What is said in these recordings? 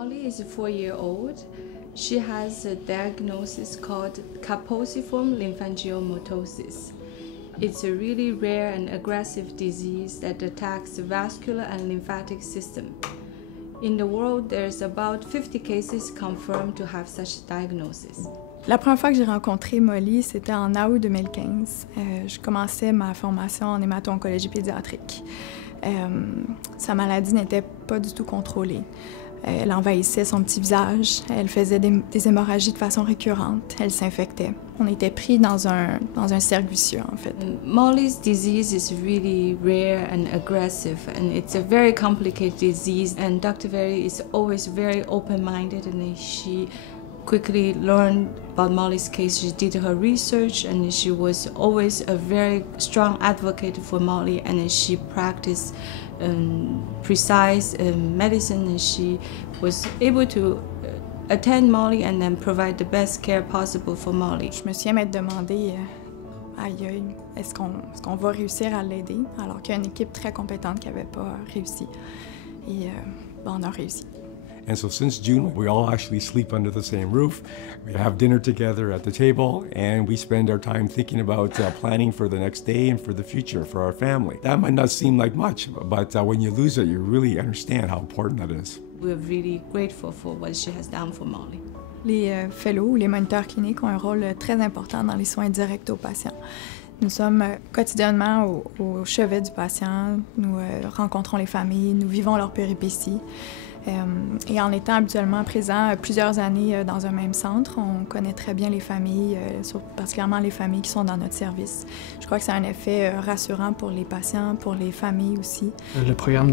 Molly is a 4-year-old. She has a diagnosis called Kaposiform lymphangiomatosis. It's a really rare and aggressive disease that attacks the vascular and lymphatic system. In the world, there's about 50 cases confirmed to have such diagnosis. La première fois que j'ai rencontré Molly, c'était en août 2015. Je commençais ma formation en hémato-oncologie pédiatrique. Sa maladie n'était pas du tout contrôlée. Elle envahissait son petit visage, elle faisait des hémorragies de façon récurrente, elle s'infectait. On était pris dans un cercle vicieux, en fait. Molly's disease is really rare and aggressive, and it's a very complicated disease, and Dr. Very is always very open-minded, and she quickly learned about Molly's case. She did her research, and she was always a very strong advocate for Molly, and she practiced precise medicine, and she was able to attend Molly and then provide the best care possible for Molly. Je me souviens m'être demandé, aïe, est-ce qu'on va réussir à l'aider, alors qu'il y a une équipe très compétente qui n'avait pas réussi. Et on a réussi. And so since June, we all actually sleep under the same roof. We have dinner together at the table, and we spend our time thinking about planning for the next day and for the future for our family. That might not seem like much, but when you lose it, you really understand how important that is. We're really grateful for what she has done for Molly. Les fellows ou les moniteurs cliniques ont un rôle très important dans les soins directs aux patients. Nous sommes quotidiennement au chevet du patient, nous rencontrons les familles, nous vivons leurs péripéties. Et en étant habituellement présents plusieurs années dans un même centre, on connaît très bien les familles, particulièrement les familles qui sont dans notre service. Je crois que c'est un effet rassurant pour les patients, pour les familles aussi. Le programme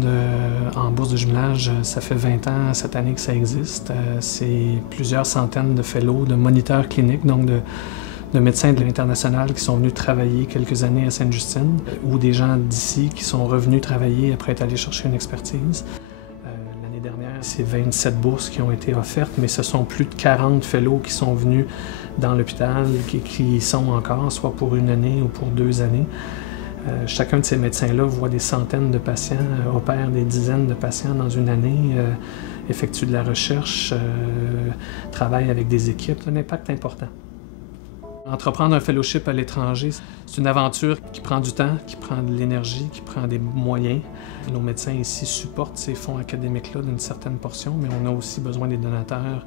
en bourse de jumelage, ça fait 20 ans cette année que ça existe. C'est plusieurs centaines de fellows, de moniteurs cliniques, donc de médecins de l'international qui sont venus travailler quelques années à Sainte-Justine, ou des gens d'ici qui sont revenus travailler après être allés chercher une expertise. L'année dernière, c'est 27 bourses qui ont été offertes, mais ce sont plus de 40 fellows qui sont venus dans l'hôpital, qui y sont encore, soit pour une année ou pour 2 années. Chacun de ces médecins-là voit des centaines de patients, opère des dizaines de patients dans une année, effectue de la recherche, travaille avec des équipes. C'est un impact important. Entreprendre un fellowship à l'étranger, c'est une aventure qui prend du temps, qui prend de l'énergie, qui prend des moyens. Nos médecins ici supportent ces fonds académiques-là d'une certaine portion, mais on a aussi besoin des donateurs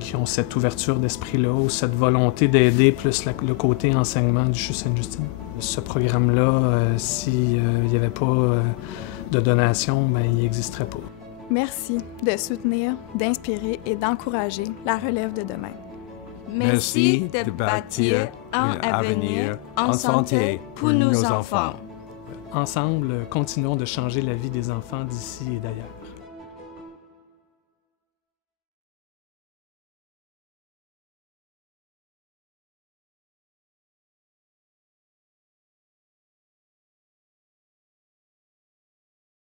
qui ont cette ouverture d'esprit-là, ou cette volonté d'aider, plus le côté enseignement du CHU Sainte-Justine. Ce programme-là, s'il n'y avait pas de donation, ben, il n'existerait pas. Merci de soutenir, d'inspirer et d'encourager la relève de demain. Merci de bâtir un avenir en santé pour nos enfants. Ensemble, continuons de changer la vie des enfants d'ici et d'ailleurs.